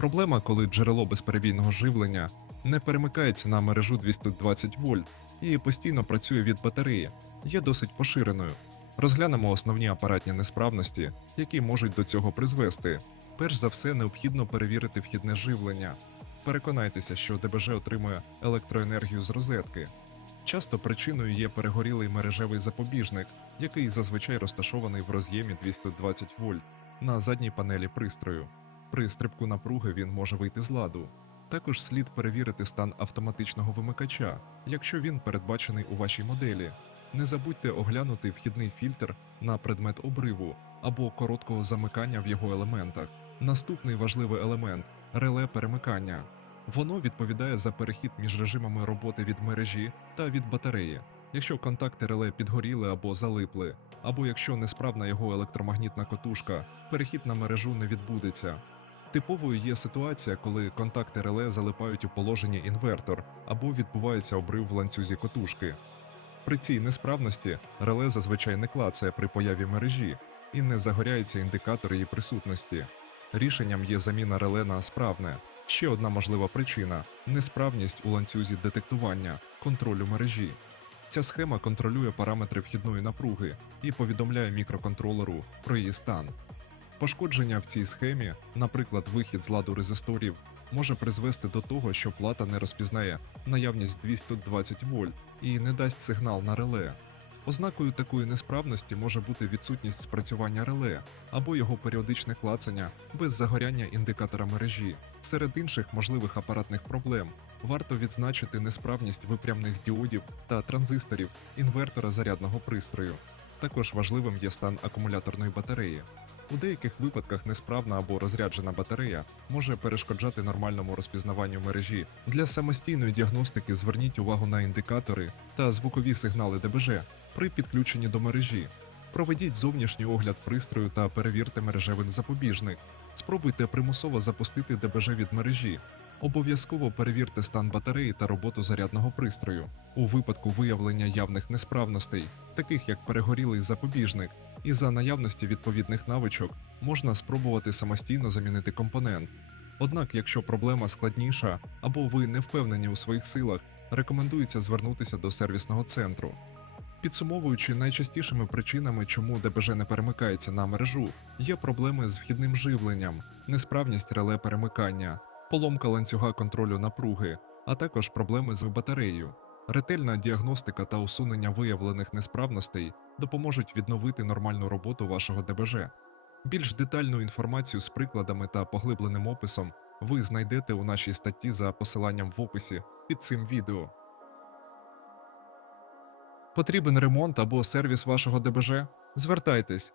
Проблема, коли джерело безперебійного живлення не перемикається на мережу 220 вольт і постійно працює від батареї, є досить поширеною. Розглянемо основні апаратні несправності, які можуть до цього призвести. Перш за все, необхідно перевірити вхідне живлення. Переконайтеся, що ДБЖ отримує електроенергію з розетки. Часто причиною є перегорілий мережевий запобіжник, який зазвичай розташований в роз'ємі 220 вольт на задній панелі пристрою. При стрибку напруги він може вийти з ладу. Також слід перевірити стан автоматичного вимикача, якщо він передбачений у вашій моделі. Не забудьте оглянути вхідний фільтр на предмет обриву або короткого замикання в його елементах. Наступний важливий елемент реле перемикання. Воно відповідає за перехід між режимами роботи від мережі та від батареї. Якщо контакти реле підгоріли або залипли, або якщо несправна його електромагнітна котушка, перехід на мережу не відбудеться. Типовою є ситуація, коли контакти реле залипають у положенні інвертор або відбувається обрив в ланцюзі котушки. При цій несправності реле зазвичай не клацає при появі мережі і не загоряється індикатор її присутності. Рішенням є заміна реле на справне. Ще одна можлива причина несправність у ланцюзі детектування контролю мережі. Ця схема контролює параметри вхідної напруги і повідомляє мікроконтролеру про її стан. Пошкодження в цій схемі, наприклад, вихід з ладу резисторів, може призвести до того, що плата не розпізнає наявність 220 вольт і не дасть сигнал на реле. Ознакою такої несправності може бути відсутність спрацювання реле або його періодичне клацання без загоряння індикатора мережі. Серед інших можливих апаратних проблем варто відзначити несправність випрямних діодів та транзисторів інвертора зарядного пристрою. Також важливим є стан акумуляторної батареї. У деяких випадках несправна або розряджена батарея може перешкоджати нормальному розпізнаванню мережі. Для самостійної діагностики зверніть увагу на індикатори та звукові сигнали ДБЖ при підключенні до мережі. Проведіть зовнішній огляд пристрою та перевірте мережевий запобіжник. Спробуйте примусово запустити ДБЖ від мережі. Обов'язково перевірте стан батареї та роботу зарядного пристрою. У випадку виявлення явних несправностей, таких як перегорілий запобіжник, і за наявності відповідних навичок можна спробувати самостійно замінити компонент. Однак, якщо проблема складніша або ви не впевнені у своїх силах, рекомендується звернутися до сервісного центру. Підсумовуючи найчастішими причинами, чому ДБЖ не перемикається на мережу, є проблеми з вхідним живленням, несправність реле перемикання, поломка ланцюга контролю напруги, а також проблеми з батареєю. Ретельна діагностика та усунення виявлених несправностей допоможуть відновити нормальну роботу вашого ДБЖ. Більш детальну інформацію з прикладами та поглибленим описом ви знайдете у нашій статті за посиланням в описі під цим відео. Потрібен ремонт або сервіс вашого ДБЖ? Звертайтесь,